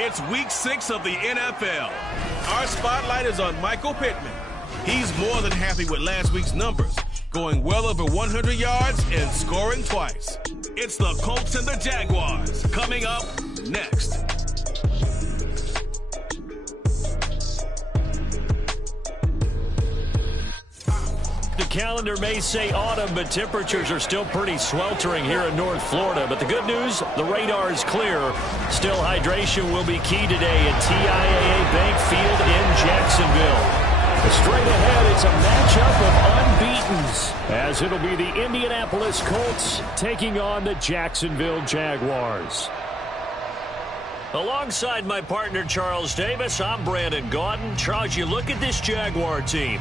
It's week 6 of the NFL. Our spotlight is on Michael Pittman. He's more than happy with last week's numbers, going well over 100 yards and scoring twice. It's the Colts and the Jaguars coming up next. The calendar may say autumn, but temperatures are still pretty sweltering here in North Florida. But the good news, the radar is clear. Still, hydration will be key today at TIAA Bank Field in Jacksonville. Straight ahead, it's a matchup of unbeatens, as it'll be the Indianapolis Colts taking on the Jacksonville Jaguars. Alongside my partner, Charles Davis, I'm Brandon Gaudin. Charles, you look at this Jaguar team.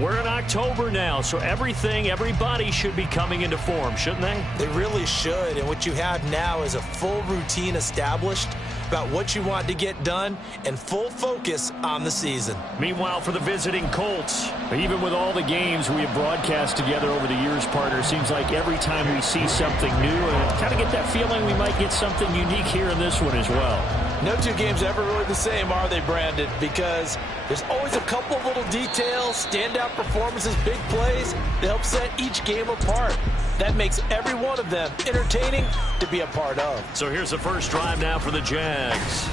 We're in October now, so everybody should be coming into form, shouldn't they? They really should, and what you have now is a full routine established about what you want to get done and full focus on the season. Meanwhile, for the visiting Colts, even with all the games we have broadcast together over the years, partner, seems like every time we see something new, and kind of get that feeling we might get something unique here in this one as well. No two games ever really the same, are they, Brandon? Because there's always a couple of little details, standout performances, big plays that help set each game apart. That makes every one of them entertaining to be a part of. So here's the first drive now for the Jags.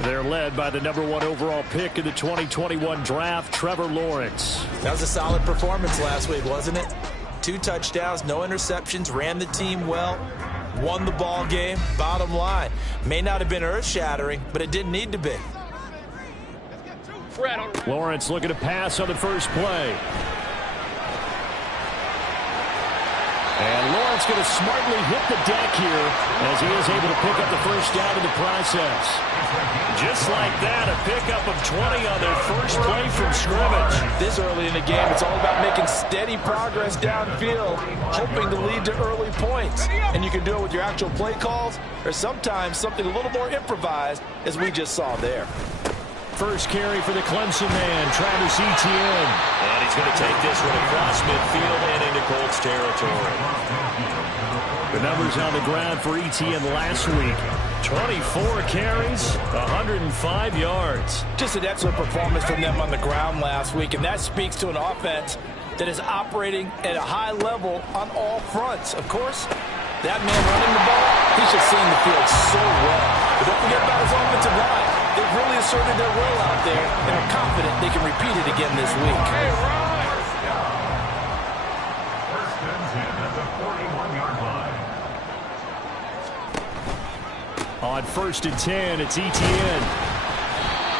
They're led by the #1 overall pick in the 2021 draft, Trevor Lawrence. That was a solid performance last week, wasn't it? 2 touchdowns, no interceptions, ran the team well, won the ball game. Bottom line, may not have been earth-shattering, but it didn't need to be. Lawrence looking to pass on the first play. And Lawrence going to smartly hit the deck here as he is able to pick up the first down in the process. Just like that, a pickup of 20 on their first play from scrimmage. This early in the game, it's all about making steady progress downfield, hoping to lead to early points. And you can do it with your actual play calls or sometimes something a little more improvised, as we just saw there. First carry for the Clemson man, Travis Etienne. And he's going to take this one across midfield and into Colts territory. The numbers on the ground for Etienne last week. 24 carries, 105 yards. Just an excellent performance from them on the ground last week, and that speaks to an offense that is operating at a high level on all fronts. Of course, that man running the ball, he's just seeing the field so well. But don't forget about his offensive line. They've really asserted their will out there and are confident they can repeat it again this week. On 1st and 10, it's Etienne.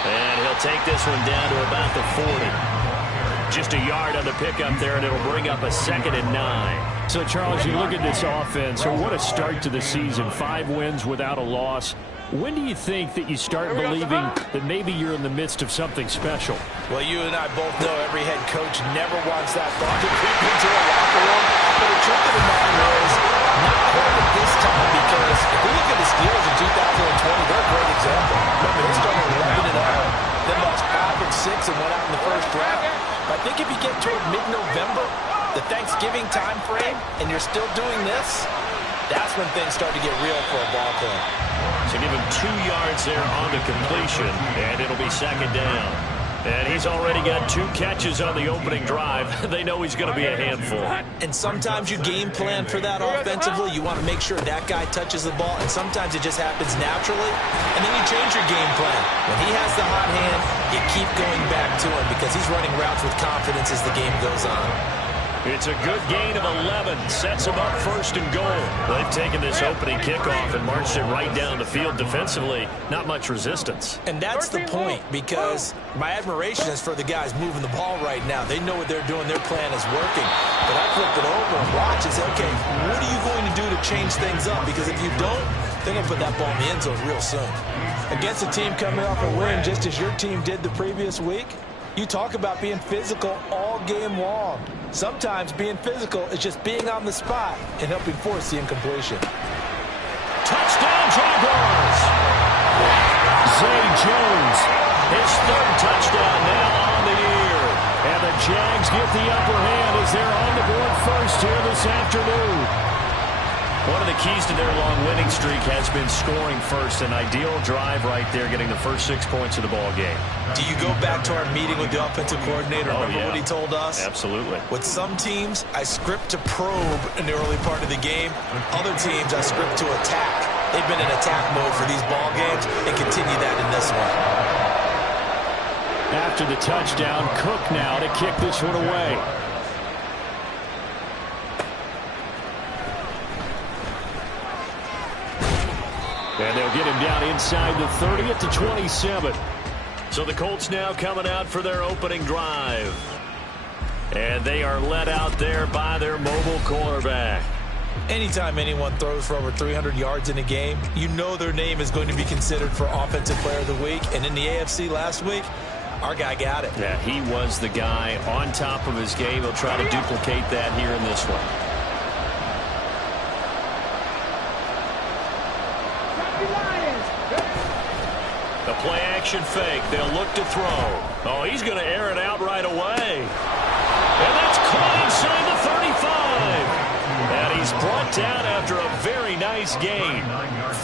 And he'll take this one down to about the 40. Just a yard on the pickup there, and it'll bring up a 2nd and 9. So, Charles, you look at this offense, so what a start to the season. 5 wins without a loss. When do you think that you start believing that maybe you're in the midst of something special? Well, you and I both know every head coach never wants that thought to creep into a locker room. But the truth of the matter is, not quite at this time, because if we look at the Steelers in 2020, they're a great example. Remember, they started 11-0, then lost 5 and 6 and went out in the first round. I think if you get toward mid-November, the Thanksgiving time frame, and you're still doing this, that's when things start to get real for a ball club. So give him 2 yards there on the completion, and it'll be 2nd down. And he's already got 2 catches on the opening drive. They know he's going to be a handful. And sometimes you game plan for that offensively. You want to make sure that guy touches the ball, and sometimes it just happens naturally. And then you change your game plan. When he has the hot hand, you keep going back to him because he's running routes with confidence as the game goes on. It's a good gain of 11. Sets him up first and goal. They've taken this opening kickoff and marched it right down the field defensively. Not much resistance. And that's the point, because my admiration is for the guys moving the ball right now. They know what they're doing. Their plan is working. But I flipped it over and watch and say, okay, what are you going to do to change things up? Because if you don't, they're going to put that ball in the end zone real soon. Against a team coming off a win just as your team did the previous week, you talk about being physical all game long. Sometimes being physical is just being on the spot and helping force the incompletion. Touchdown, Jaguars! Zay Jones, his 3rd touchdown now on the year. And the Jags get the upper hand as they're on the board first here this afternoon. One of the keys to their long winning streak has been scoring first. An ideal drive right there, getting the first 6 points of the ball game. Do you go back to our meeting with the offensive coordinator? Remember what he told us? Absolutely. With some teams, I script to probe in the early part of the game. Other teams, I script to attack. They've been in attack mode for these ball games and continue that in this one. After the touchdown, Cook now to kick this one away. And they'll get him down inside the 30 at the 27. So the Colts now coming out for their opening drive. And they are led out there by their mobile quarterback. Anytime anyone throws for over 300 yards in a game, you know their name is going to be considered for Offensive Player of the Week. And in the AFC last week, our guy got it. Yeah, he was the guy on top of his game. He'll try to duplicate that here in this one. The play-action fake. They'll look to throw. Oh, he's going to air it out right away. And that's caught inside the 35. And he's brought down after a very nice gain.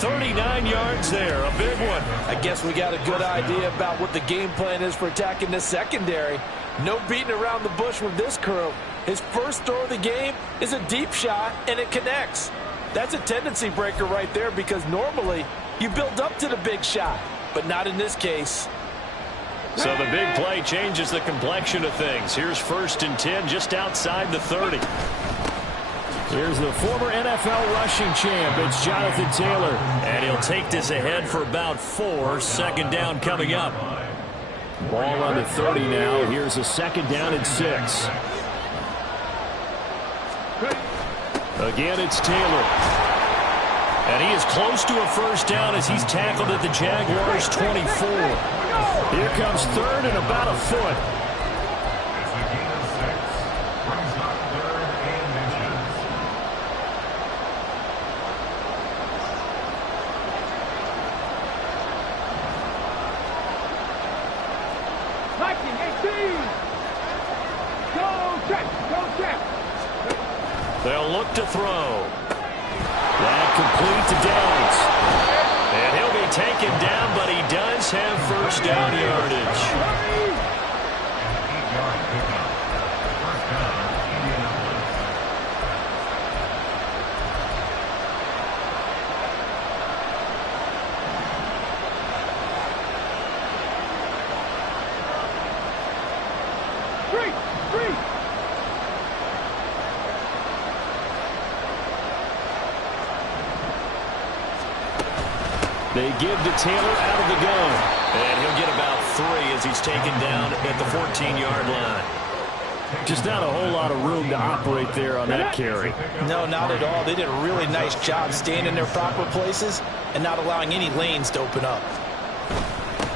39 yards there, a big one. I guess we got a good idea about what the game plan is for attacking this secondary. No beating around the bush with this crew. His first throw of the game is a deep shot, and it connects. That's a tendency breaker right there, because normally you build up to the big shot, but not in this case. So the big play changes the complexion of things. Here's 1st and 10 just outside the 30. Here's the former NFL rushing champ. It's Jonathan Taylor. And he'll take this ahead for about 4. 2nd down coming up. Ball on the 30 now. Here's a 2nd down and 6. Again, it's Taylor. And he is close to a 1st down as he's tackled at the Jaguars' 24. Here comes 3rd and about a foot. They'll look to throw. That complete to Downs. And he'll be taken down, but he does have 1st down yardage. They give to Taylor out of the gun. And he'll get about 3 as he's taken down at the 14-yard line. Just not a whole lot of room to operate there on that carry. No, not at all. They did a really nice job staying in their proper places and not allowing any lanes to open up.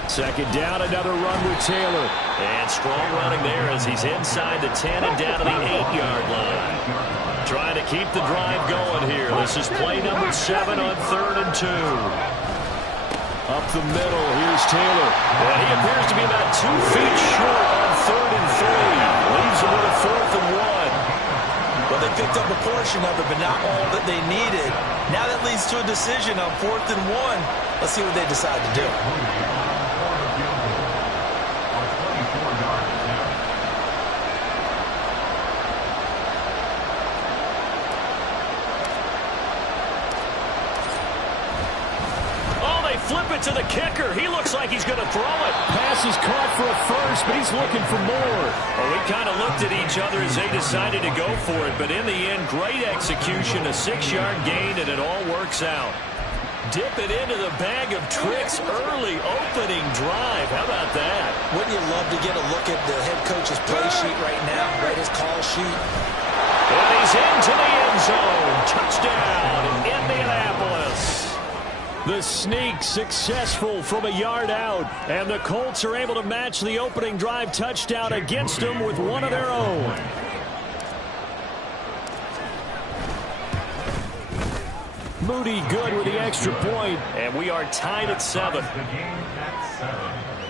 2nd down, another run with Taylor. And strong running there as he's inside the 10 and down to the 8-yard line. Trying to keep the drive going here. This is play number 7 on 3rd and 2. Up the middle, here's Taylor. And he appears to be about 2 feet short on 3rd and 3. Leaves him with a 4th and 1. Well, they picked up a portion of it, but not all that they needed. Now that leads to a decision on 4th and 1. Let's see what they decide to do. it to the kicker. He looks like he's going to throw it. Pass is caught for a first, but he's looking for more. Well, we kind of looked at each other as they decided to go for it, but in the end, great execution, a 6-yard gain, and it all works out. Dip it into the bag of tricks early opening drive. How about that? Wouldn't you love to get a look at the head coach's play sheet right now, right, his call sheet? And he's into the end zone. Touchdown, Indianapolis. The sneak successful from a yard out, and the Colts are able to match the opening drive touchdown against them with one of their own. Moody good with the extra point, and we are tied at 7.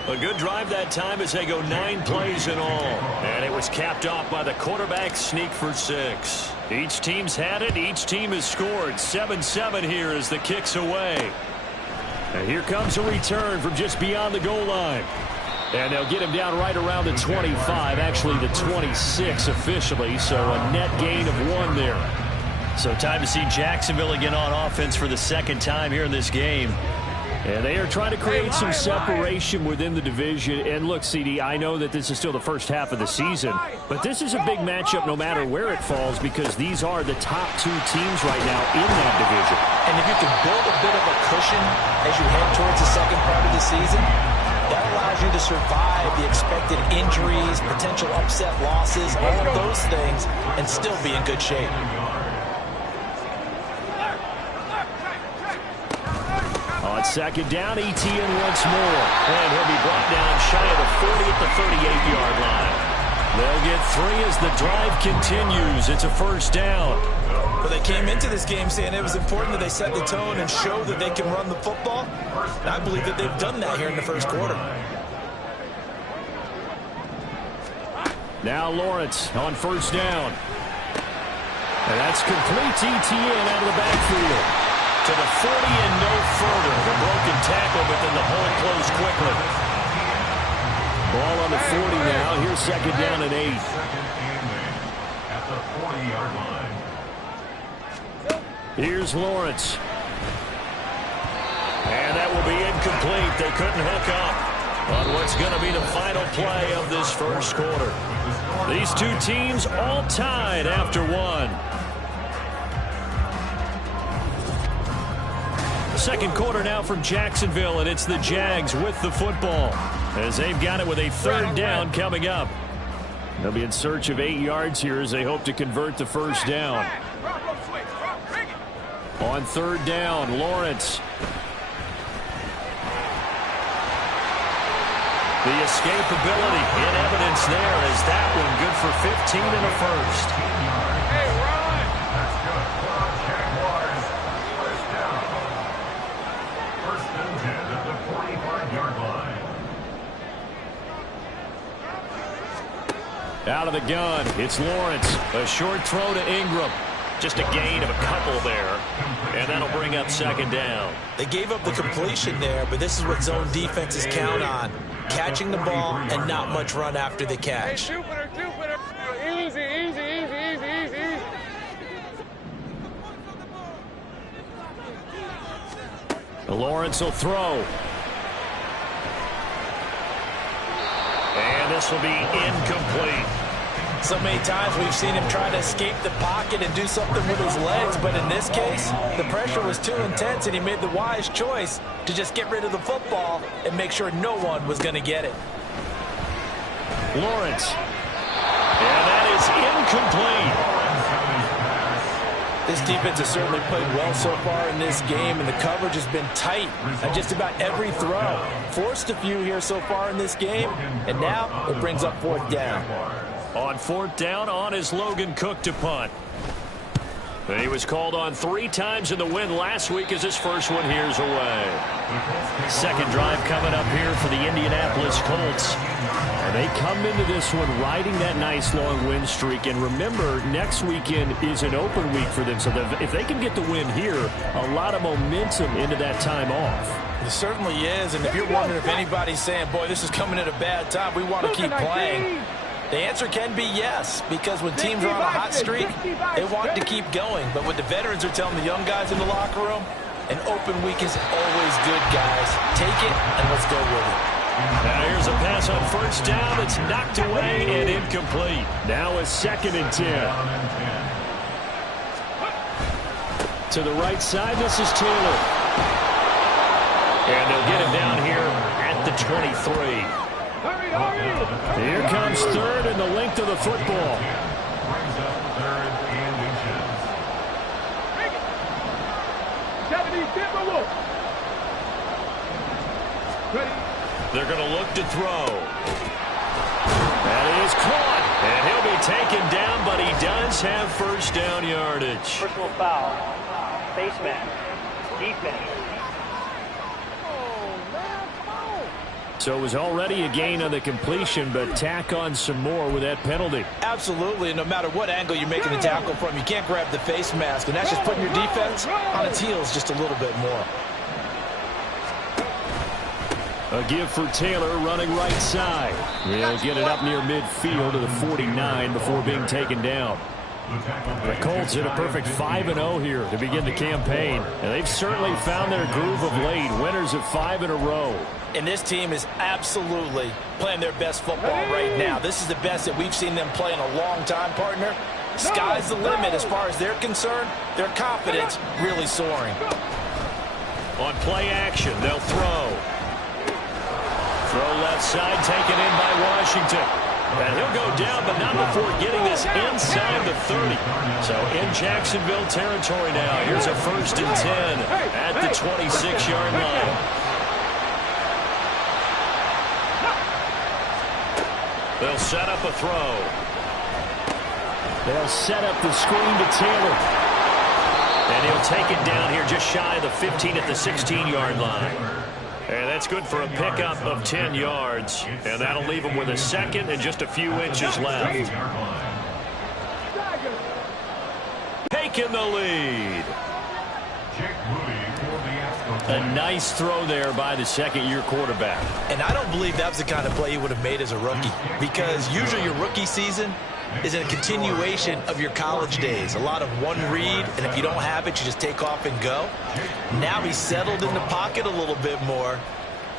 A good drive that time as they go 9 plays in all. And it was capped off by the quarterback sneak for 6. Each team's had it. Each team has scored. 7-7 here as the kick's away. And here comes a return from just beyond the goal line. And they'll get him down right around the 25, actually the 26 officially, so a net gain of 1 there. So time to see Jacksonville again on offense for the second time here in this game. And they are trying to create some separation within the division. And look, CD, I know that this is still the first half of the season, but this is a big matchup no matter where it falls because these are the top 2 teams right now in that division. And if you can build a bit of a cushion as you head towards the second part of the season, that allows you to survive the expected injuries, potential upset losses, all of those things, and still be in good shape. On second down, Etienne once more. And he'll be brought down shy of the 40 at the 38-yard line. They'll get 3 as the drive continues. It's a first down. Well, they came into this game saying it was important that they set the tone and show that they can run the football. And I believe that they've done that here in the first quarter. Now Lawrence on first down. And that's complete to Etienne out of the backfield. To the 40 and no further. The broken tackle, but then the hole closed quickly. Ball on the 40 now. Here's second down and 8. At the 40-yard line. Here's Lawrence. And that will be incomplete. They couldn't hook up on what's going to be the final play of this first quarter. These 2 teams all tied after 1. Second quarter now from Jacksonville, and it's the Jags with the football as they've got it with a third down coming up. They'll be in search of 8 yards here as they hope to convert the first down. On third down, Lawrence. The escapability in evidence there is that one good for 15 in the first. Hey, Ron! That's good for Jaguars. First down. First and 10 at the 45-yard line. Out of the gun, it's Lawrence. A short throw to Ingram. Just a gain of a couple there. And that'll bring up second down. They gave up the completion there, but this is what zone defenses count on. Catching the ball and not much run after the catch. Easy, easy, easy, easy, easy. Lawrence will throw. And this will be incomplete. So many times we've seen him try to escape the pocket and do something with his legs, but in this case, the pressure was too intense and he made the wise choice to just get rid of the football and make sure no one was going to get it. Lawrence. And that is incomplete. This defense has certainly played well so far in this game, and the coverage has been tight on just about every throw. Forced a few here so far in this game, and now it brings up fourth down. On fourth down, on is Logan Cook to punt. And he was called on 3 times in the win last week as his first one here's away. Second drive coming up here for the Indianapolis Colts. And they come into this one riding that nice long win streak. And remember, next weekend is an open week for them. So if they can get the win here, a lot of momentum into that time off. It certainly is. And if you're wondering if anybody's saying, boy, this is coming at a bad time, we want to keep playing, the answer can be yes, because when teams are on a hot streak, they want to keep going. But what the veterans are telling the young guys in the locker room, An open week is always good, guys. Take it, and let's go with it. Now here's a pass on first down that's knocked away and incomplete. Now a 2nd and 10. To the right side, this is Taylor. And they'll get him down here at the 23. Here comes 3rd and the length of the football. They're going to look to throw. That is caught. And he'll be taken down, but he does have first down yardage. Personal foul. Face mask. Defense. So it was already a gain on the completion, but tack on some more with that penalty. Absolutely. No matter what angle you're making the tackle from, you can't grab the face mask, and that's just putting your defense on its heels just a little bit more. A give for Taylor running right side. He'll get it up near midfield to the 49 before being taken down. The Colts hit a perfect 5-0 here to begin the campaign. And they've certainly found their groove of late. Winners of 5 in a row. And this team is absolutely playing their best football right now. This is the best that we've seen them play in a long time, partner. Sky's the limit as far as they're concerned. Their confidence really soaring. On play action, they'll throw. Throw left side, taken in by Washington. And he'll go down, but not before getting this inside the 30. So in Jacksonville territory now. Here's a 1st and 10 at the 26-yard line. They'll set up a throw. They'll set up the screen to Taylor. And he'll take it down here just shy of the 15 at the 16-yard line. And that's good for a pickup of 10 yards. And that'll leave him with a 2nd and just a few inches left. Taking the lead. A nice throw there by the 2nd-year quarterback. And I don't believe that was the kind of play he would have made as a rookie. Because usually your rookie season is a continuation of your college days. A lot of one read, and if you don't have it, you just take off and go. Now he's settled in the pocket a little bit more,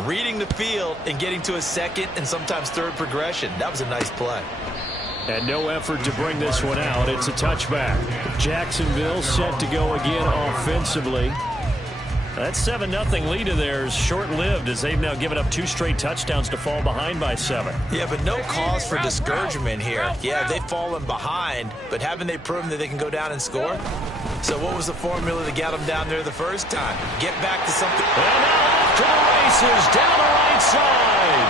reading the field and getting to a 2nd and sometimes 3rd progression. That was a nice play. And no effort to bring this one out. It's a touchback. Jacksonville set to go again offensively. That 7-0 lead of theirs short-lived as they've now given up 2 straight touchdowns to fall behind by 7. Yeah, but no cause for discouragement here. Yeah, they've fallen behind, but haven't they proven that they can go down and score? So what was the formula to get them down there the first time? Get back to something. And now off to the races, down the right side.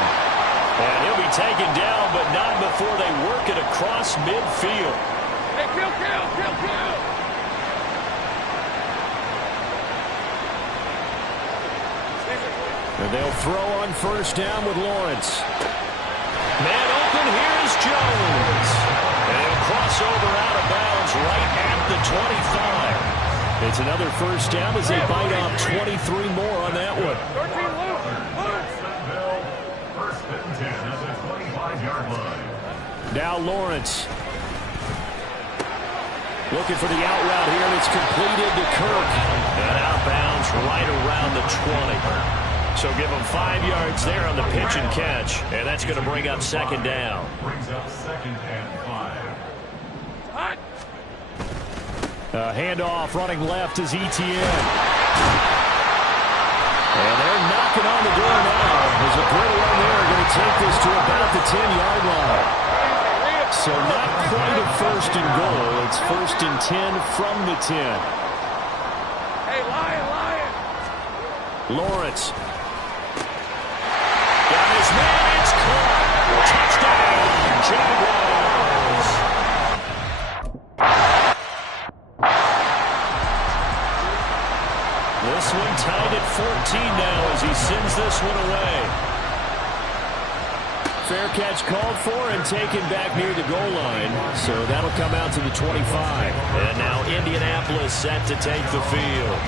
And he'll be taken down, but not before they work it across midfield. Hey, kill. And they'll throw on first down with Lawrence. Man open, here's Jones. And he'll cross over out of bounds right at the 25. It's another first down as they bite off 23 more on that one. 13 loose. 1st and 10 at the 25-yard line. Now Lawrence. Looking for the out route here, and it's completed to Kirk. And outbounds right around the 20. So give them 5 yards there on the pitch and catch. And that's going to bring up 2nd down. Brings up 2nd and 5. Handoff running left is Etienne. And they're knocking on the door now. There's a great run there. Going to take this to about the 10-yard line. So not quite a 1st and goal. It's 1st and 10 from the 10. Hey, Lion. Lawrence. Got his man. It's caught. Touchdown, Jaguars. This one tied at 14 now as he sends this one away. Fair catch called for and taken back near the goal line. So that'll come out to the 25. And now Indianapolis set to take the field.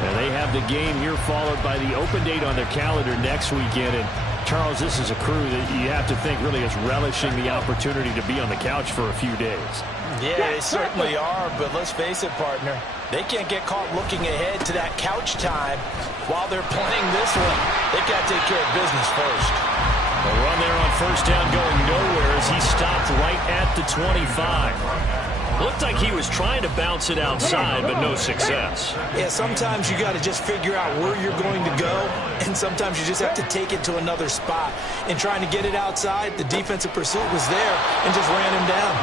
And they have the game here followed by the open date on their calendar next weekend. And Charles, this is a crew that you have to think really is relishing the opportunity to be on the couch for a few days. Yeah, they certainly are, but let's face it, partner. They can't get caught looking ahead to that couch time while they're playing this one. They've got to take care of business first. A run there on first down going nowhere as he stopped right at the 25. Looked like he was trying to bounce it outside, but no success. Yeah, sometimes you got to just figure out where you're going to go, and sometimes you just have to take it to another spot. And trying to get it outside, the defensive pursuit was there and just ran him down.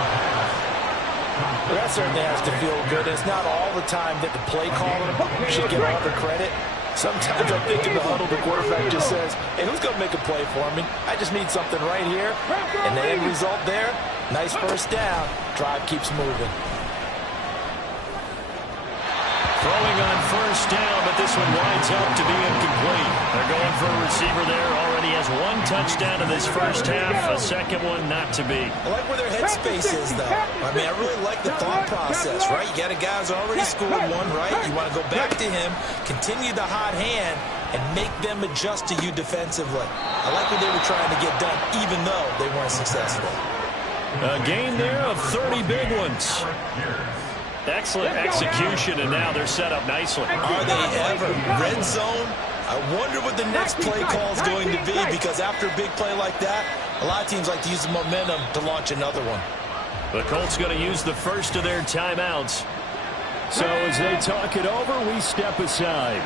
Well, that certainly has to feel good. It's not all the time that the play caller should get all the credit. Sometimes I think in the huddle, the quarterback just says, hey, who's going to make a play for me? I just need something right here. And the end result there, nice first down. Drive keeps moving. Throwing on first down, but this one winds up to be incomplete. They're going for a receiver there. Already has one touchdown in this first half. A second one not to be. I like where their headspace is, though. I mean, I really like the thought process, right? You got a guy who's already scored one, right? You want to go back to him, continue the hot hand, and make them adjust to you defensively. I like what they were trying to get done, even though they weren't successful. A game there of 30 big ones. Excellent execution, and now they're set up nicely. Are they ever? Red zone? I wonder what the next play call is going to be, because after a big play like that, a lot of teams like to use the momentum to launch another one. The Colts going to use the first of their timeouts. So as they talk it over, we step aside.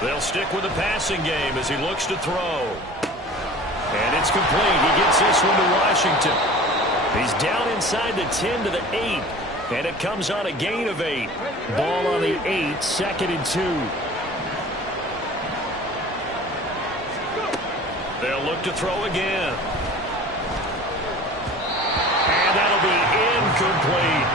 They'll stick with the passing game as he looks to throw. And it's complete. He gets this one to Washington. He's down inside the 10 to the 8. And it comes on a gain of 8. Ball on the 8, 2nd and 2. They'll look to throw again. And that'll be incomplete.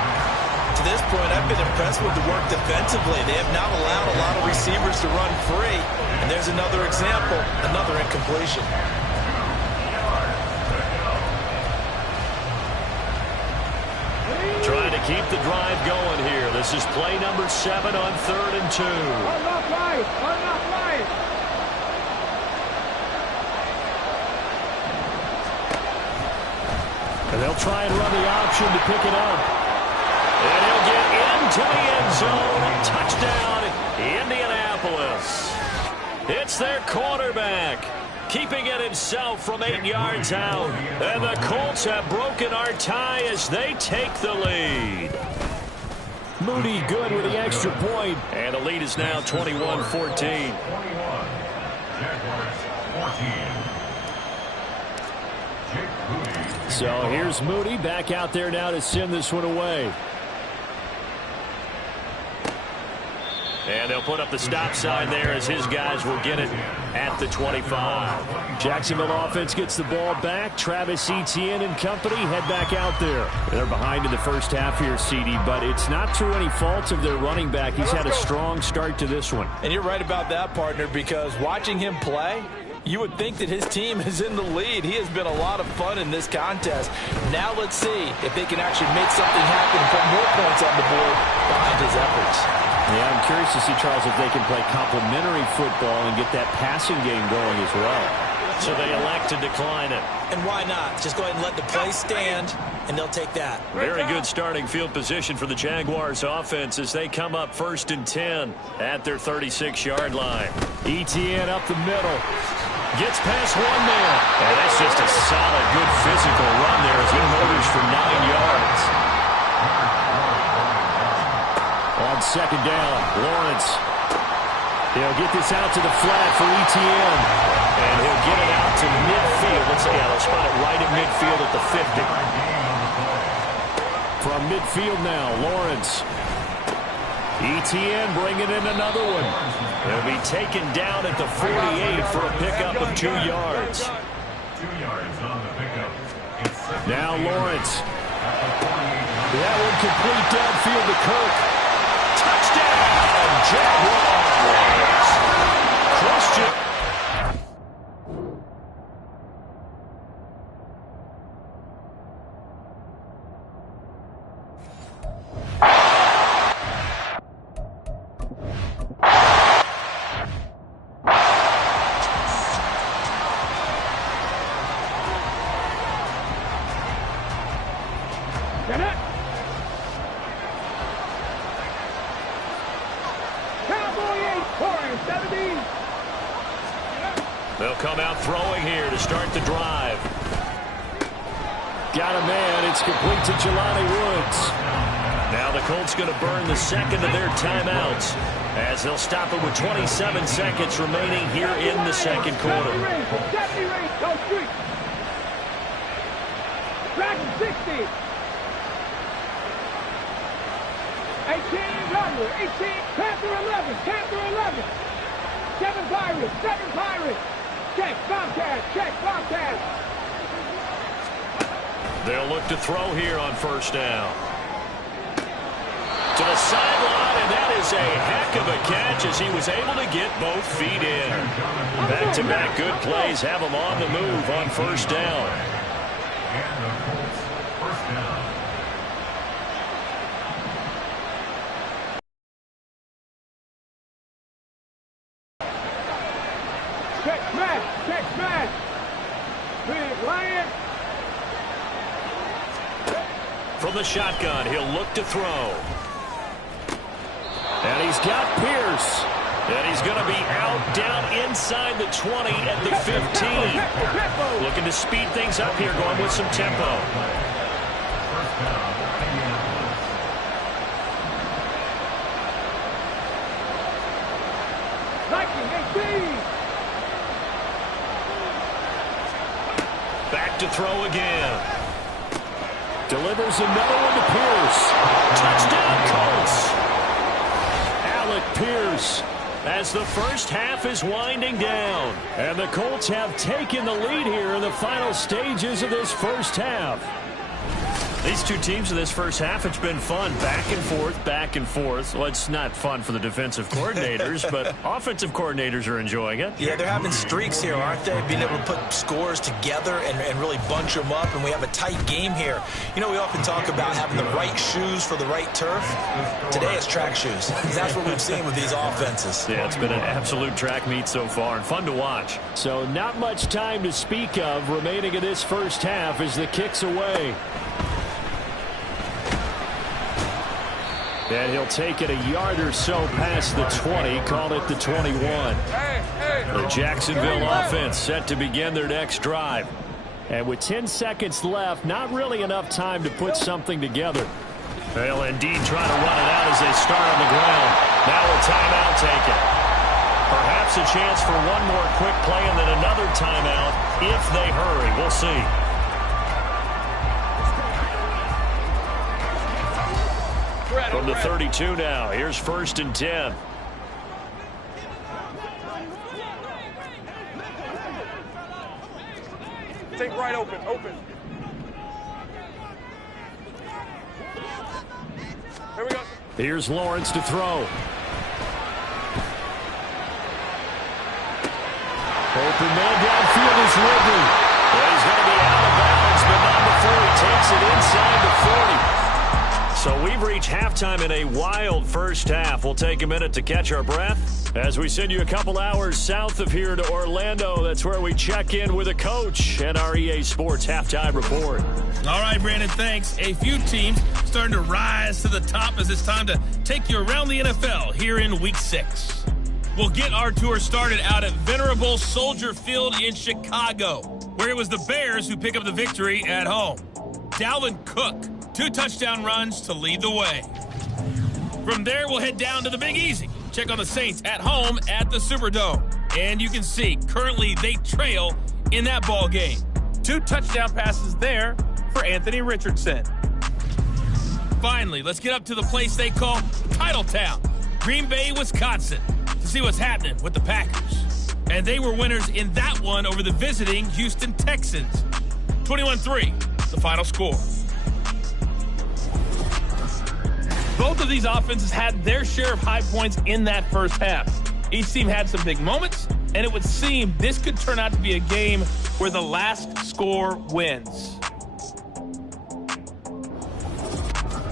To this point, I've been impressed with the work defensively. They have not allowed a lot of receivers to run free. And there's another example, another incompletion. Trying to keep the drive going here. This is play number 7 on 3rd and 2. And they'll try and run the option to pick it up. And he'll get into the end zone. Touchdown, Indianapolis. It's their quarterback, keeping it himself from 8 yards out. And the Colts have broken our tie as they take the lead. Moody good with the extra point. And the lead is now 21-14. So here's Moody back out there now to send this one away. And they'll put up the stop sign there as his guys will get it at the 25. Jacksonville offense gets the ball back. Travis Etienne and company head back out there. They're behind in the first half here, CD, but it's not through any fault of their running back. He's had a strong start to this one. And you're right about that, partner, because watching him play, you would think that his team is in the lead. He has been a lot of fun in this contest. Now let's see if they can actually make something happen and put more points on the board behind his efforts. Yeah, I'm curious to see, Charles, if they can play complementary football and get that passing game going as well. So they elect to decline it. And why not? Just go ahead and let the play stand, and they'll take that. Very good starting field position for the Jaguars offense as they come up 1st and 10 at their 36-yard line. Etienne up the middle. Gets past one man. And that's just a solid, good physical run there as he motors for 9 yards. On 2nd down, Lawrence. He'll get this out to the flat for Etienne. And he'll get it out to midfield. They'll spot it right at midfield at the 50. From midfield now, Lawrence. Etienne bringing in another one. He'll be taken down at the 48 for a pickup of 2 yards. 2 yards on the pickup. Now Lawrence. That one complete downfield to Kirk. Touchdown, Jaguars. Crushed it. Get it. Cowboy 8, scoring 17. They'll come out throwing here to start the drive. Got a man. It's complete to Jelani Woods. Now the Colts going to burn the second of their timeouts as they'll stop it with 27 seconds remaining here in the second quarter. Go street. Back 60. 18 Governor, 18 Panther 11, Panther 11. 7 Pirates, 7 Pirates. Check Bobcat, check Bobcat. They'll look to throw here on first down. To the sideline, and that is a heck of a catch as he was able to get both feet in. Back-to-back good plays have him on the move on first down. And the Colts, first down. Check smash, check smash. Big Lion. From the shotgun, he'll look to throw. And he's got Pierce. And he's going to be out down inside the 20 at the 15. Looking to speed things up here, going with some tempo. First down, Indianapolis. Viking 18. Back to throw again. Delivers another one to Pierce. Touchdown, Colts. Alec Pierce as the first half is winding down. And the Colts have taken the lead here in the final stages of this first half. These two teams in this first half, it's been fun. Back and forth, back and forth. Well, it's not fun for the defensive coordinators, but offensive coordinators are enjoying it. Yeah, they're having streaks here, aren't they? Being able to put scores together and really bunch them up, and we have a tight game here. You know, we often talk about having the right shoes for the right turf. Today it's track shoes. That's what we've seen with these offenses. Yeah, it's been an absolute track meet so far and fun to watch. So not much time to speak of remaining in this first half as the kick's away. And he'll take it a yard or so past the 20, call it the 21. The Jacksonville offense set to begin their next drive. And with 10 seconds left, not really enough time to put something together. They'll indeed try to run it out as they start on the ground. Now a timeout taken. Perhaps a chance for one more quick play and then another timeout if they hurry. We'll see. From the 32 now, here's 1st and 10. Take right open, open. Here we go. Here's Lawrence to throw. Open man downfield is Ridley. Well, he's going to be out of bounds, but not before he takes it inside the 40. So we've reached halftime in a wild first half. We'll take a minute to catch our breath as we send you a couple hours south of here to Orlando. That's where we check in with a coach and our EA Sports halftime report. All right, Brandon, thanks. A few teams starting to rise to the top as it's time to take you around the NFL here in Week 6. We'll get our tour started out at venerable Soldier Field in Chicago, where it was the Bears who pick up the victory at home. Dalvin Cook, 2 touchdown runs to lead the way. From there, we'll head down to the Big Easy. Check on the Saints at home at the Superdome. And you can see, currently they trail in that ball game. 2 touchdown passes there for Anthony Richardson. Finally, let's get up to the place they call Titletown, Green Bay, Wisconsin, to see what's happening with the Packers. And they were winners in that one over the visiting Houston Texans. 21-3, the final score. Both of these offenses had their share of high points in that first half. Each team had some big moments, and it would seem this could turn out to be a game where the last score wins.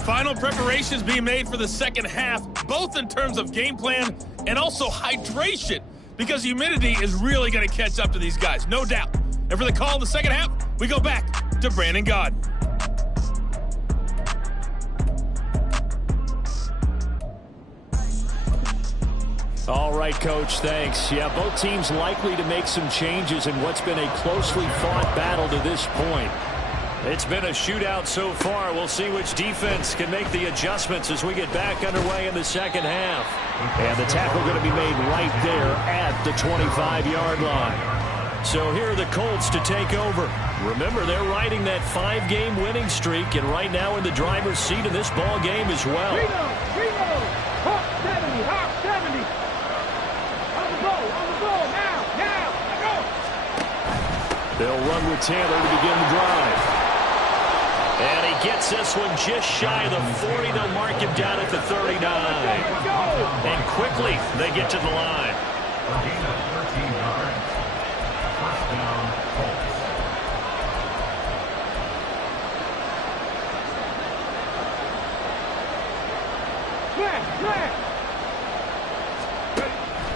Final preparations being made for the second half, both in terms of game plan and also hydration, because humidity is really going to catch up to these guys, no doubt. And for the call of the second half, we go back to Brandon Gaudin. right, Coach. Thanks. Yeah, both teams likely to make some changes in what's been a closely fought battle to this point. It's been a shootout so far. We'll see which defense can make the adjustments as we get back underway in the second half. And the tackle going to be made right there at the 25-yard line. So here are the Colts to take over. Remember, they're riding that 5-game winning streak, and right now in the driver's seat in this ball game as well. Reno, Hawk 70, Hawk 70. On the goal, now, go. They'll run with Taylor to begin the drive. And he gets this one just shy of the 40. They'll mark him down at the 39. And quickly, they get to the line. A gain of 13 yards. First down, Colts. Flag.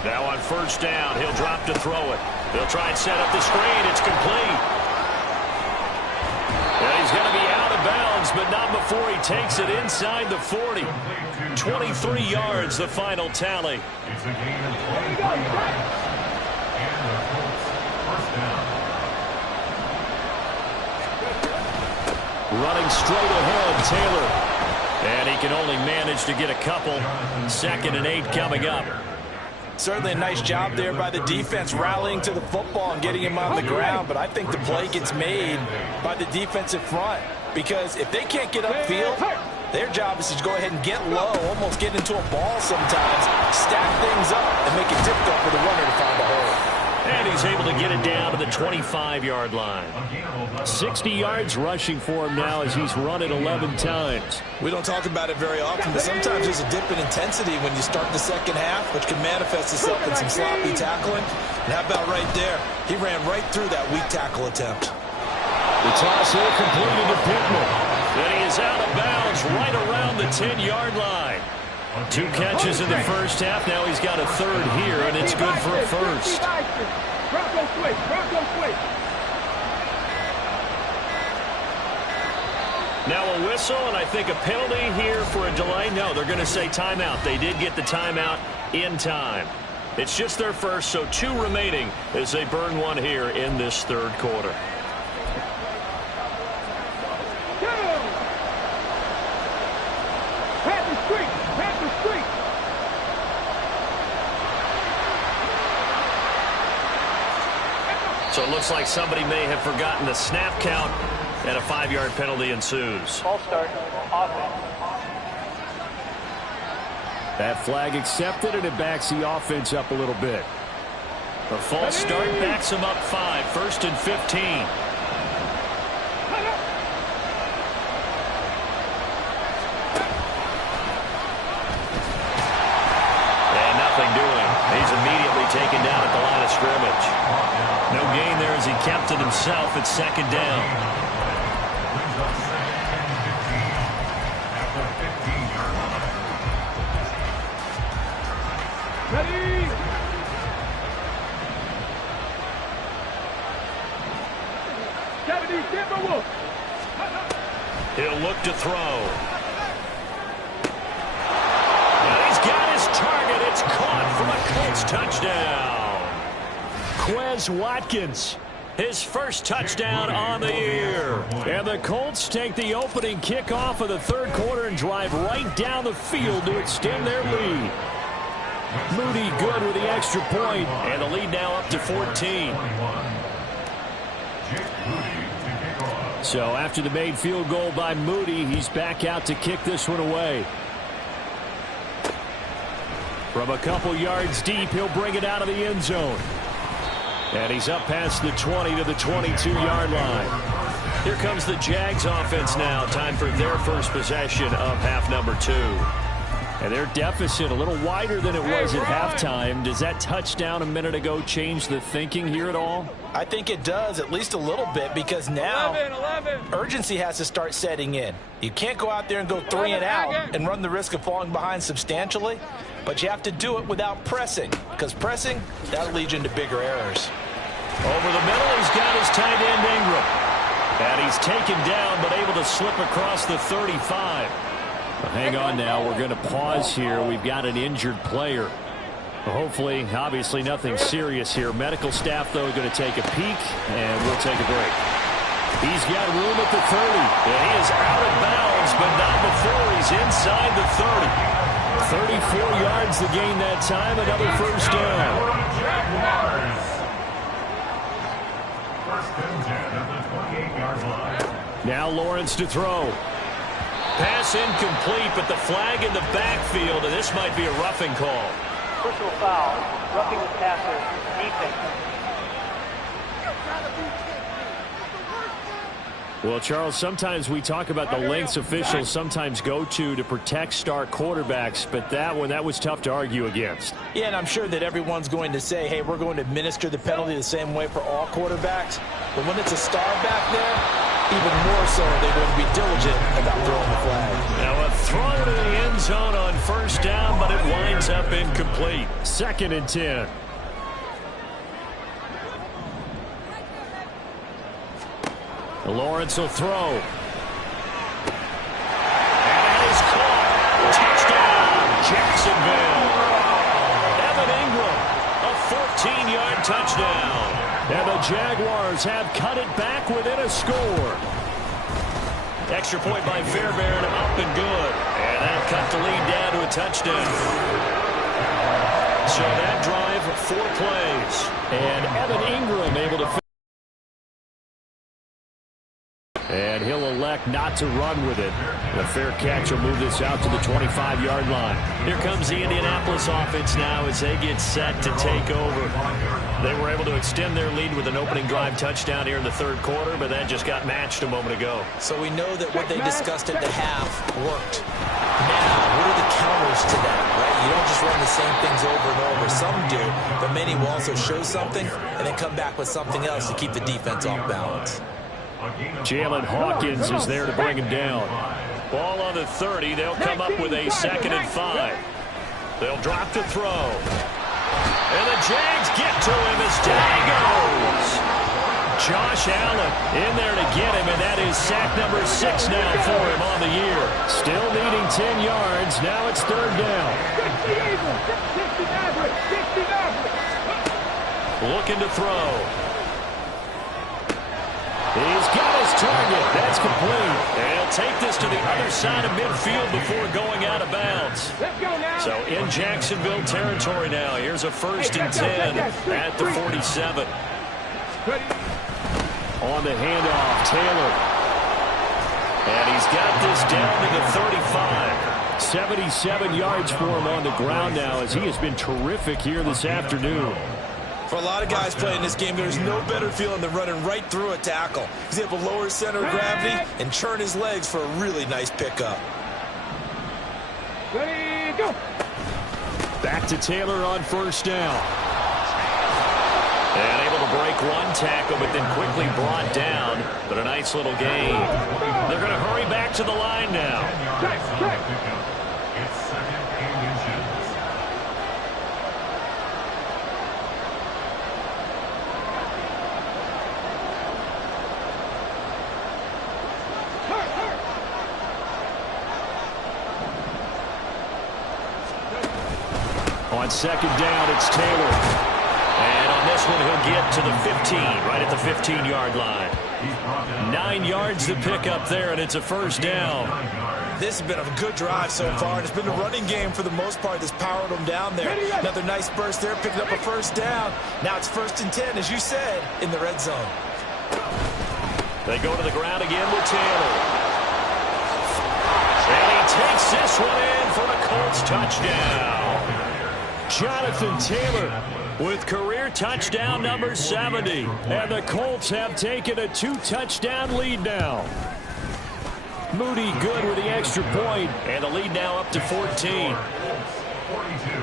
Now on first down, he'll drop to throw it. They'll try and set up the screen. It's complete. And he's going to be out of bounds, but not before he takes it inside the 40. 23 yards, the final tally. It's a gain of 23 yards. And the Colts first down. Running straight ahead, Taylor. And he can only manage to get a couple. 2nd and 8 coming up. Certainly a nice job there by the defense rallying to the football and getting him on the ground, but I think the play gets made by the defensive front because if they can't get upfield, their job is to go ahead and get low, almost get into a ball sometimes, stack things up, and make it difficult for the runner to find a hole. And he's able to get it down to the 25-yard line. 60 yards rushing for him now as he's run it 11 times. We don't talk about it very often, but sometimes there's a dip in intensity when you start the second half, which can manifest itself in some sloppy tackling. And how about right there? He ran right through that weak tackle attempt. The toss here completed to Pittman. And he is out of bounds right around the 10-yard line. 2 catches in the first half. Now he's got a third here, and it's good for a first. Bronco switch. Now a whistle, and I think a penalty here for a delay. No, they're going to say timeout. They did get the timeout in time. It's just their first, so 2 remaining as they burn one here in this third quarter. So it looks like somebody may have forgotten the snap count, and a 5-yard penalty ensues. False start, offense. That flag accepted, and it backs the offense up a little bit. A false start backs him up 5, 1st and 15. And nothing doing. He's immediately taken down at the line of scrimmage. No gain there as he kept it himself at 2nd down. Brings up 2nd and 15 at the 15-yard line. Ready? He'll look to throw. And he's got his target. It's caught from a Colts touchdown. Quez Watkins, his first touchdown on the year. And the Colts take the opening kickoff of the third quarter and drive right down the field to extend their lead. Moody good with the extra point, and the lead now up to 14. So after the made field goal by Moody, he's back out to kick this one away. From a couple yards deep, he'll bring it out of the end zone. And he's up past the 20 to the 22-yard line. Here comes the Jags offense now. Time for their first possession of half number 2. And their deficit a little wider than it was at halftime. Does that touchdown a minute ago change the thinking here at all? I think it does, at least a little bit, because now 11. urgency has to start setting in. You can't go out there and go 3 and out and run the risk of falling behind substantially, but you have to do it without pressing, because pressing, that'll lead you into bigger errors. Over the middle, he's got his tight end Ingram. And he's taken down, but able to slip across the 35. Well, hang on now. We're going to pause here. We've got an injured player. Hopefully, obviously nothing serious here. Medical staff, though, going to take a peek, and we'll take a break. He's got room at the 30, and he is out of bounds, but not before he's inside the 30. 34 yards to gain that time, another first down. First and 10 at the 28-yard line. Now Lawrence to throw. Pass incomplete, but the flag in the backfield, and this might be a roughing call. Personal foul. Roughing the passer. Defense. Well, Charles, sometimes we talk about the lengths officials sometimes go to protect star quarterbacks, but that one, that was tough to argue against. Yeah, and I'm sure that everyone's going to say, hey, we're going to administer the penalty the same way for all quarterbacks. But when it's a star back there, even more so, they're going to be diligent about throwing the flag. Now a throw to the end zone on first down, but it winds up incomplete. 2nd and 10. Lawrence will throw. And that is caught. Touchdown, Jacksonville. Evan Ingram, a 14-yard touchdown. And the Jaguars have cut it back within a score. Extra point by Fairbairn, up and good. And that cut the lead down to a touchdown. So that drive, 4 plays. And Evan Ingram able to finish. And he'll elect not to run with it. The fair catch will move this out to the 25-yard line. Here comes the Indianapolis offense now as they get set to take over. They were able to extend their lead with an opening drive touchdown here in the 3rd quarter, but that just got matched a moment ago. So we know that what they discussed at the half worked. Now, what are the counters to that, right? You don't just run the same things over and over. Some do, but many will also show something and then come back with something else to keep the defense off balance. Jalen Hawkins is there to bring him down. Ball on the 30. They'll come up with a 2nd and 5. They'll drop to throw. And the Jags get to him as down he goes. Josh Allen in there to get him, and that is sack number 6 now for him on the year. Still needing 10 yards. Now it's 3rd down. Looking to throw. He's got his target. That's complete. And he'll take this to the other side of midfield before going out of bounds. So in Jacksonville territory now. Here's a 1st and 10 at the 47. On the handoff, Taylor. And he's got this down to the 35. 77 yards for him on the ground now as he has been terrific here this afternoon. For a lot of guys playing this game, there's no better feeling than running right through a tackle. He's able to lower his center of gravity and churn his legs for a really nice pickup. Ready, go. Back to Taylor on 1st down. And able to break one tackle, but then quickly brought down. But a nice little gain. They're going to hurry back to the line now. It's 2nd and inches. On 2nd down, it's Taylor. And on this one, he'll get to the 15, right at the 15-yard line. 9 yards to pick up there, and it's a 1st down. This has been a good drive so far, and it's been the running game for the most part that's powered them down there. Another nice burst there, picking up a 1st down. Now it's 1st and 10, as you said, in the red zone. They go to the ground again with Taylor. And he takes this one in for the Colts touchdown. Jonathan Taylor with career touchdown number 70. And the Colts have taken a 2-touchdown lead now. Moody good with the extra point. And the lead now up to 14. 42.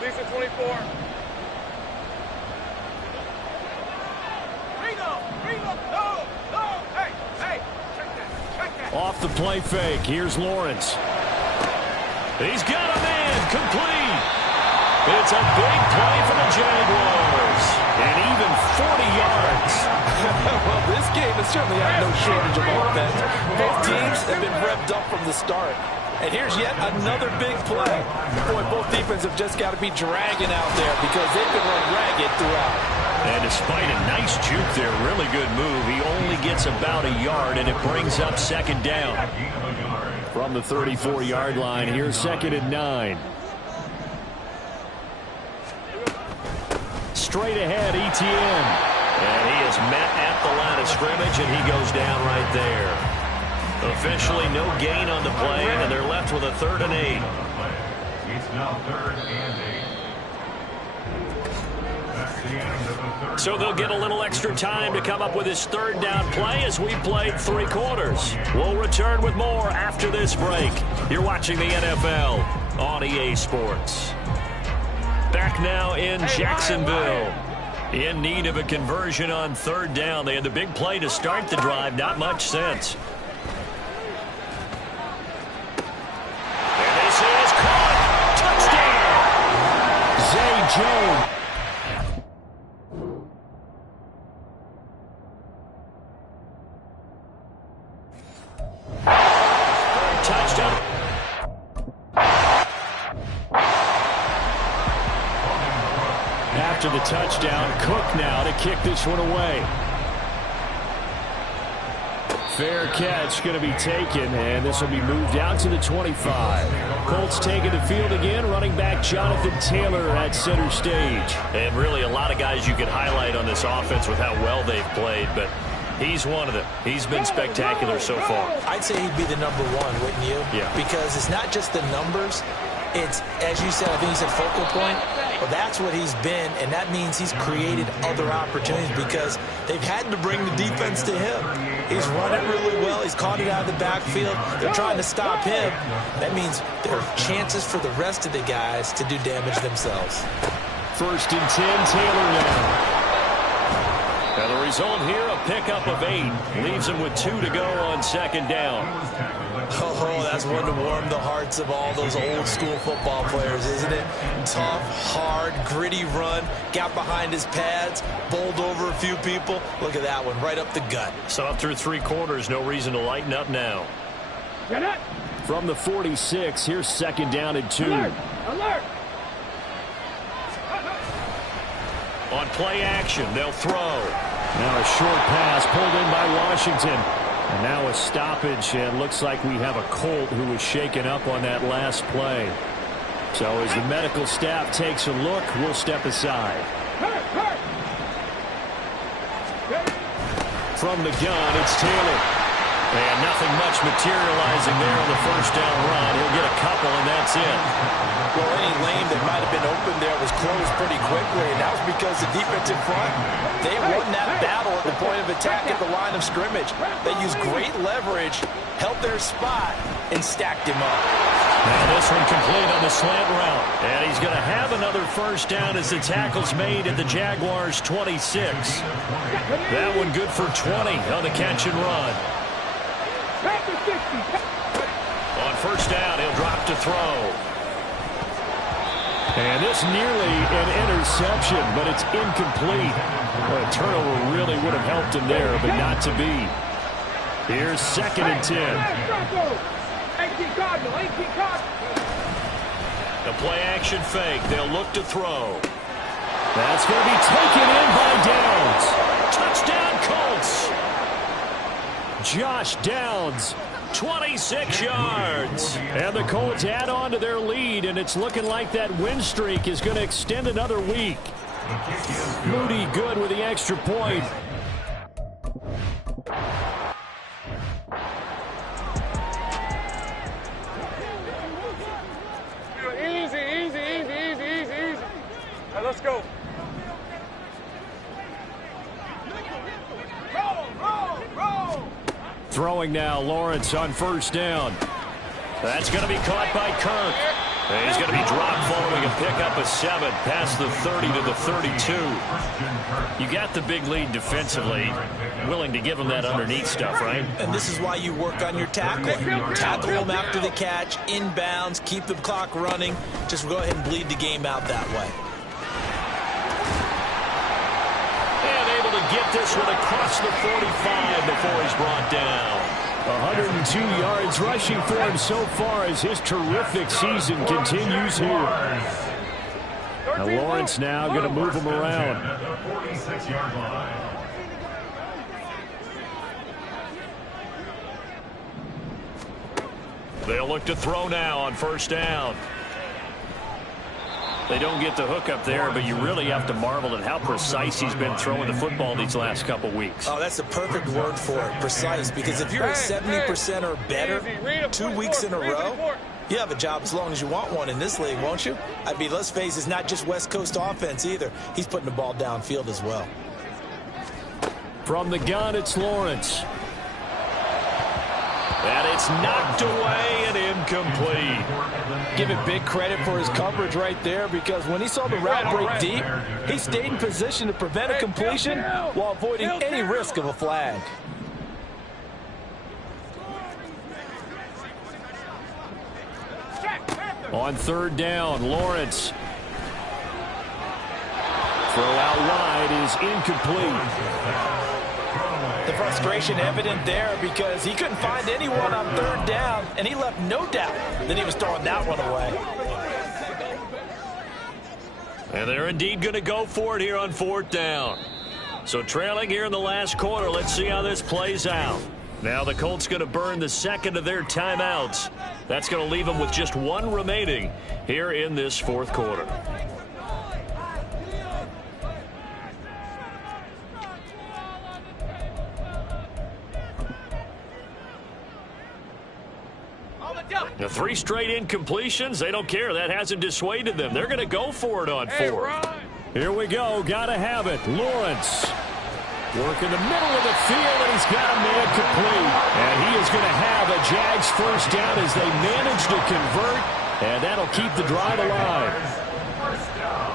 Lisa 24. Off the play fake. Here's Lawrence. He's got a man complete. It's a big play for the Jaguars. And even 40 yards. Well, this game they certainly have no shortage of offense. Both teams have been revved up from the start. And here's yet another big play. Boy, both defenses have just got to be dragging out there because they've been run ragged throughout. And despite a nice juke there, really good move, he only gets about a yard, and it brings up second down. From the 34-yard line, here's 2nd and 9. Straight ahead, Etienne. And he is met at the line of scrimmage, and he goes down right there. Officially no gain on the play, and they're left with a 3rd and 8. It's now 3rd and 8. That's the end of the third. So they'll get a little extra time to come up with his 3rd down play as we played 3 quarters. We'll return with more after this break. You're watching the NFL on EA Sports. Back now in Jacksonville. In need of a conversion on 3rd down. They had the big play to start the drive. Not much sense. And this is caught. Touchdown. Zay Jones. Touchdown. After the touchdown, Cook now to kick this one away. Fair catch going to be taken, and this will be moved out to the 25. Colts taking the field again, running back Jonathan Taylor at center stage. And really a lot of guys you could highlight on this offense with how well they've played, but he's one of them. He's been spectacular so far. I'd say he'd be the number 1, wouldn't you? Yeah. Because it's not just the numbers. It's, as you said, I think you said focal point. Well, that's what he's been, and that means he's created other opportunities because they've had to bring the defense to him. He's run it really well. He's caught it out of the backfield. They're trying to stop him. That means there are chances for the rest of the guys to do damage themselves. 1st and 10, Taylor now. And the result here, a pickup of 8. Leaves him with 2 to go on 2nd down. Oh, that's one to warm the hearts of all those old school football players, isn't it? Tough, hard, gritty run, got behind his pads, bowled over a few people. Look at that one, right up the gut. So up through 3 quarters, no reason to lighten up now. Get it. From the 46, here's 2nd down and 2. Alert. Alert. On play action, they'll throw. Now a short pass pulled in by Washington. And now a stoppage, and looks like we have a Colt who was shaken up on that last play. So as the medical staff takes a look, we'll step aside. From the gun, it's Taylor. And nothing much materializing there on the 1st down run. He'll get a couple, and that's it. Well, any lane that might have been open there was closed pretty quickly, and that was because the defensive front, they won that battle at the point of attack at the line of scrimmage. They used great leverage, held their spot, and stacked him up. Now this one complete on the slant route. And he's going to have another 1st down as the tackle's made at the Jaguars' 26. That one good for 20 on the catch and run. On 1st down, he'll drop to throw. And this nearly an interception, but it's incomplete. Well, a turnover really would have helped him there, but not to be. Here's 2nd and 10. The play action fake. They'll look to throw. That's going to be taken in by Downs. Touchdown, Colts. Josh Downs, 26 yards. and the Colts add on to their lead, and it's looking like that win streak is going to extend another week. Moody good with the extra point. Easy, easy, easy, easy, easy, easy. All right, let's go. Roll, roll, roll. Throwing now, Lawrence on 1st down. That's going to be caught by Kirk. And he's going to be dropped following a pickup of 7 past the 30 to the 32. You got the big lead defensively. Willing to give him that underneath stuff, right? And this is why you work on your tackling. Tackle them after the catch, inbounds, keep the clock running. Just go ahead and bleed the game out that way. And able to get this one across the 45 before he's brought down. 102 yards rushing for him so far as his terrific season continues here. Now Lawrence now going to move him around. At the 46-yard line. They'll look to throw now on first down. They don't get the hook up there, but you really have to marvel at how precise he's been throwing the football these last couple weeks. Oh, that's the perfect word for it, precise, because if you're at 70% or better 2 weeks in a row, you have a job as long as you want one in this league, won't you? I mean, let's face it, it's not just West Coast offense either. He's putting the ball downfield as well. From the gun, it's Lawrence. And it's knocked away and incomplete. Give him big credit for his coverage right there, because when he saw the route break deep, he stayed in position to prevent a completion while avoiding any risk of a flag. On third down, Lawrence. Throw out wide is incomplete. The frustration evident there because he couldn't find anyone on third down, and he left no doubt that he was throwing that one away. And they're indeed going to go for it here on fourth down. So trailing here in the last quarter, let's see how this plays out. Now the Colts going to burn the second of their timeouts. That's going to leave them with just one remaining here in this fourth quarter. The 3 straight incompletions, they don't care. That hasn't dissuaded them. They're going to go for it on fourth. Here we go. Got to have it. Lawrence. Work in the middle of the field, and he's got a man complete. And he is going to have a Jags first down as they manage to convert, and that'll keep the drive alive. First down.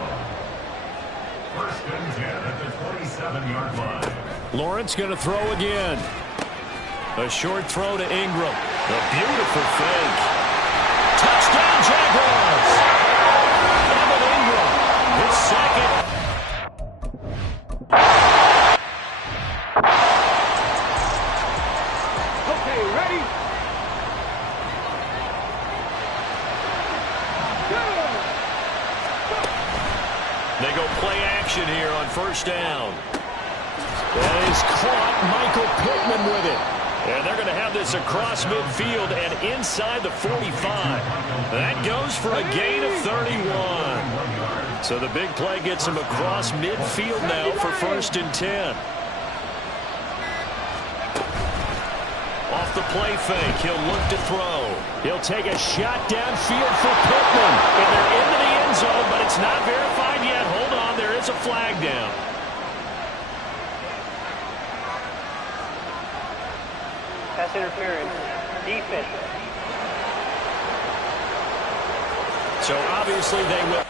First and 10 at the 27-yard line. Lawrence going to throw again. A short throw to Ingram. A beautiful fake. Touchdown, Jaguars! Evan Ingram, his second. Okay, ready? They go play action here on first down. That is caught. Michael Pittman with it. And they're going to have this across midfield and inside the 45. That goes for a gain of 31. So the big play gets him across midfield now for first and 10. Off the play fake, he'll look to throw. He'll take a shot downfield for Pittman. And they're into the end zone, but it's not verified yet. Hold on, there is a flag down. Pass interference. Defense. So obviously they will.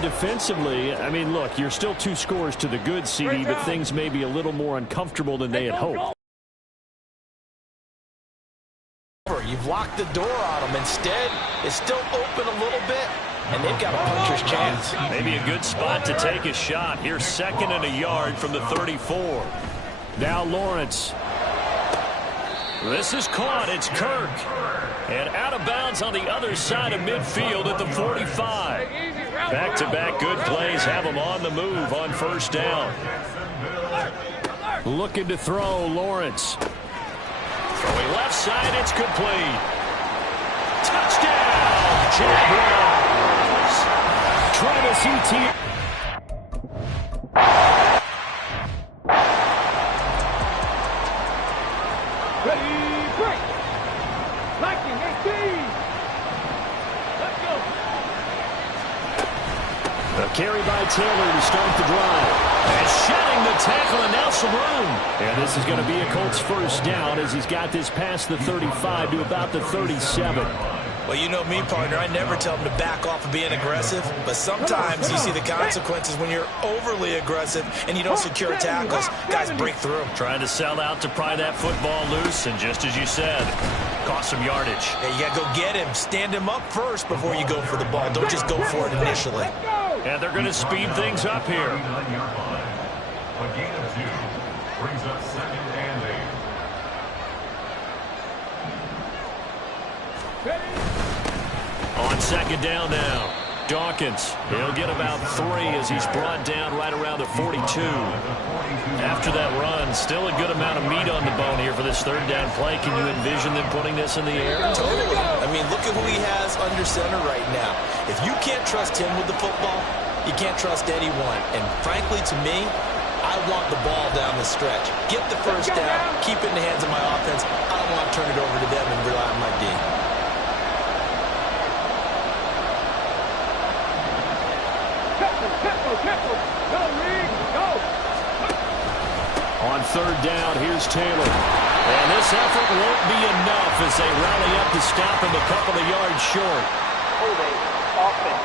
Defensively, I mean, look, you're still 2 scores to the good, CD, but things may be a little more uncomfortable than they had hoped. You've locked the door on them. Instead, it's still open a little bit, and they've got a puncher's chance. Maybe a good spot to take a shot. Here's 2nd and a yard from the 34. Now Lawrence. This is caught. It's Kirk. And out of bounds on the other side of midfield at the 45. Back-to-back good plays have him on the move on first down. Looking to throw, Lawrence. Throwing left side, it's complete. Touchdown, Jaguars. Travis Etienne. Ready, break. Lightning, 18. Let's go. A carry by Taylor to start the drive. And shedding the tackle, and now some room. And this is going to be a Colts first down as he's got this past the 35 to about the 37. Well, you know me, partner. I never tell them to back off of being aggressive, but sometimes you see the consequences when you're overly aggressive and you don't secure tackles. Guys break through. Trying to sell out to pry that football loose, and just as you said, cost some yardage. Yeah, you got to go get him. Stand him up first before you go for the ball. Don't just go for it initially. And they're going to speed things up here. A gain of 2 brings up 2nd and 8. On 2nd down now, Dawkins. He'll get about 3 as he's brought down right around the 42. After that run, still a good amount of meat on the bone here for this 3rd down play. Can you envision them putting this in the air? Totally. I mean, look at who he has under center right now. If you can't trust him with the football, you can't trust anyone. And frankly, to me, I want the ball down the stretch. Get the 1st down, keep it in the hands of my offense. I don't want to turn it over to them and rely on my D. On 3rd down, here's Taylor. And this effort won't be enough as they rally up to stop him a couple of yards short. Holding offense.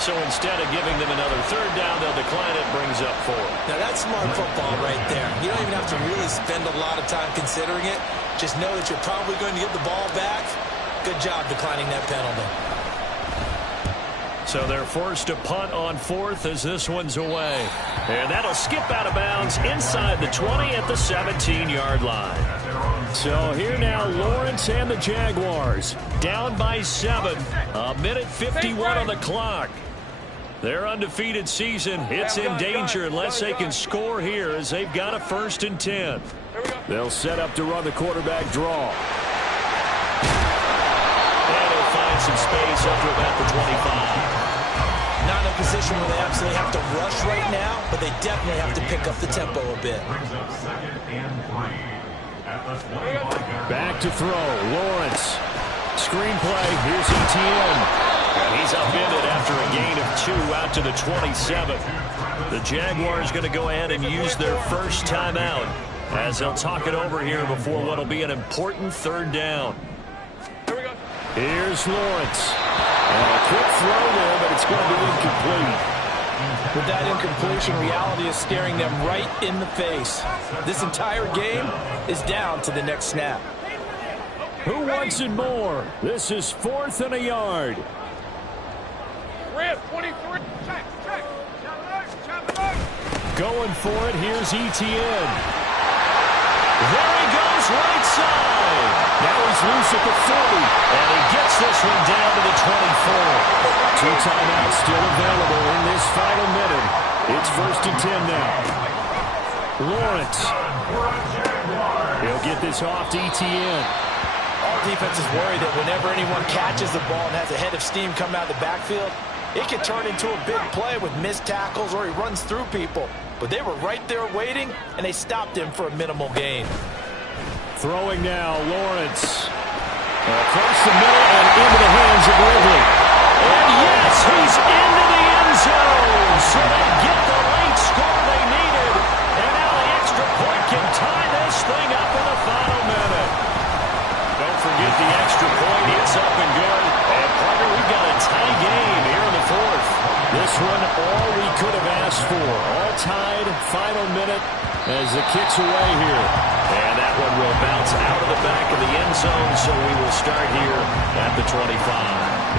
So instead of giving them another 3rd down, they'll decline it, brings up 4. Now, that's smart football right there. You don't even have to really spend a lot of time considering it. Just know that you're probably going to get the ball back. Good job declining that penalty. So they're forced to punt on 4th as this one's away. And that'll skip out of bounds inside the 20 at the 17-yard line. So here now, Lawrence and the Jaguars down by 7. 1:51 on the clock. Their undefeated season, it's in danger unless they can score here as they've got a 1st and 10. They'll set up to run the quarterback draw. And he'll find some space up to about the 25. Not in a position where they absolutely have to rush right now, but they definitely have to pick up the tempo a bit. Brings up 2nd and 3 at the 25. Back to throw, Lawrence. Screenplay, here's Etienne. And he's upended after a gain of 2 out to the 27. The Jaguars going to go ahead and use their first timeout as they'll talk it over here before what will be an important 3rd down. Here's Lawrence. And a quick throw there, but it's going to be incomplete. With that incompletion, reality is staring them right in the face. This entire game is down to the next snap. Who wants it more? This is 4th and a yard. 23. Check. Going for it, here's Etienne. There he goes, right side. Now he's loose at the 40, and he gets this one down to the 24. 2 timeouts still available in this final minute. It's 1st and 10 now. Lawrence. He'll get this off to Etienne. All defense is worried that whenever anyone catches the ball and has a head of steam come out of the backfield, it can turn into a big play with missed tackles or he runs through people. But they were right there waiting, and they stopped him for a minimal gain. Throwing now, Lawrence. Across the middle and into the hands of Ridley. And yes, he's into the end zone. So they get the late score they needed. And now the extra point can tie this thing up in the final minute. Don't forget the extra point. It's up and good. And partner, we've got a tie game here in the 4th. This one, all we could have asked for. All tied, final minute as the kick's away here. And that one will bounce out of the back of the end zone, so we will start here at the 25.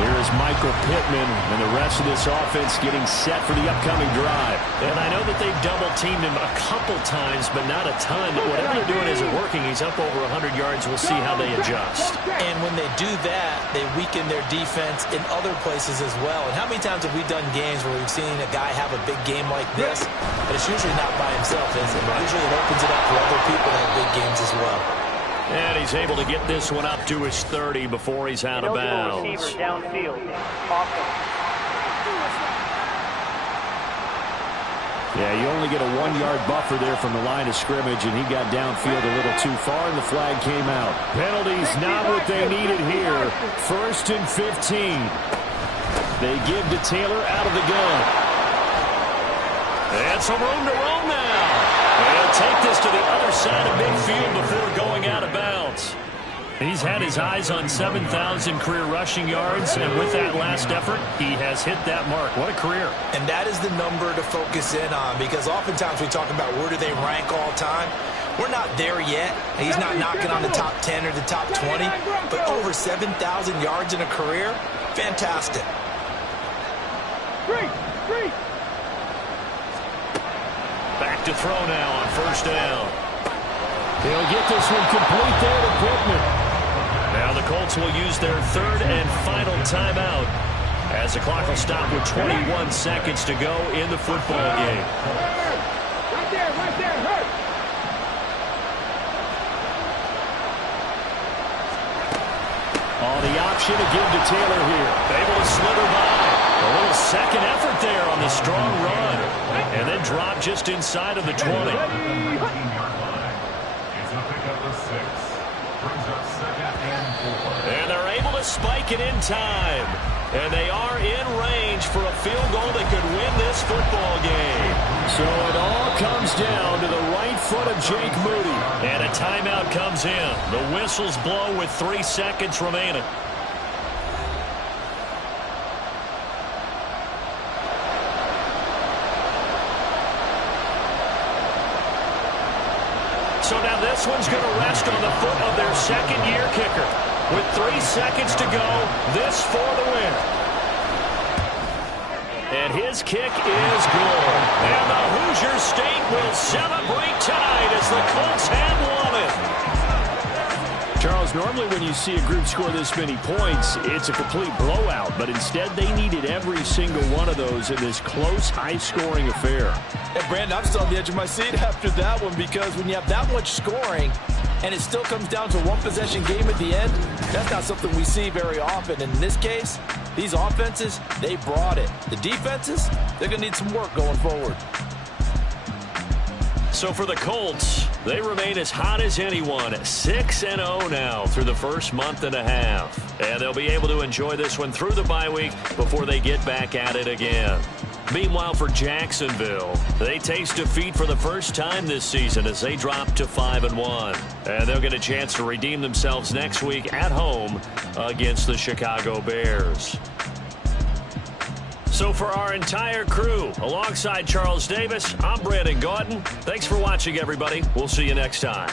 Here is Michael Pittman and the rest of this offense getting set for the upcoming drive. And I know that they've double-teamed him a couple times, but not a ton. But whatever they're doing isn't working. He's up over 100 yards. We'll see how they adjust. And when they do that, they weaken their defense in other places as well. And how many times have we done games where we've seen a guy have a big game like this, but it's usually not by himself, is it? Usually it opens it up for other people to have big games as well. And he's able to get this one up to his 30 before he's out of bounds. Receiver downfield. Offense. Yeah, you only get a 1-yard buffer there from the line of scrimmage, and he got downfield a little too far, and the flag came out. Penalties not what they needed here. 1st and 15. They give to Taylor out of the gun. And some room to roam now. He'll take this to the other side of midfield before going out of bounds. He's had his eyes on 7,000 career rushing yards, and with that last effort, he has hit that mark. What a career. And that is the number to focus in on, because oftentimes we talk about where do they rank all time. We're not there yet. He's not knocking on the top 10 or the top 20, but over 7,000 yards in a career, fantastic. Back to throw now on first down. He'll get this one complete there to Pittman. Now the Colts will use their third and final timeout as the clock will stop with 21 seconds to go in the football game. Right there, hurt. The option to give to Taylor here. Able to slither by. A little second effort there on the strong run. And then drop just inside of the 20. 15-yard line. It's a pickup of 6. Brings up 2nd and 4. And they're able to spike it in time. And they are in range for a field goal that could win this football game. So it all comes down to the right foot of Jake Moody. And a timeout comes in. The whistles blow with 3 seconds remaining. So now this one's going to rest on the foot of their second-year kicker. With 3 seconds to go, this for the win. And his kick is good. And the Hoosier State will celebrate tonight as the Colts have won it. Charles, normally when you see a group score this many points, it's a complete blowout. But instead, they needed every single one of those in this close, high-scoring affair. Hey, Brandon, I'm still on the edge of my seat after that one, because when you have that much scoring and it still comes down to a one-possession game at the end, that's not something we see very often. And in this case, these offenses, they brought it. The defenses, they're going to need some work going forward. So for the Colts, they remain as hot as anyone, 6-0 now through the first month and a half. And they'll be able to enjoy this one through the bye week before they get back at it again. Meanwhile, for Jacksonville, they taste defeat for the first time this season as they drop to 5-1. And they'll get a chance to redeem themselves next week at home against the Chicago Bears. So for our entire crew, alongside Charles Davis, I'm Brandon Gaudin. Thanks for watching, everybody. We'll see you next time.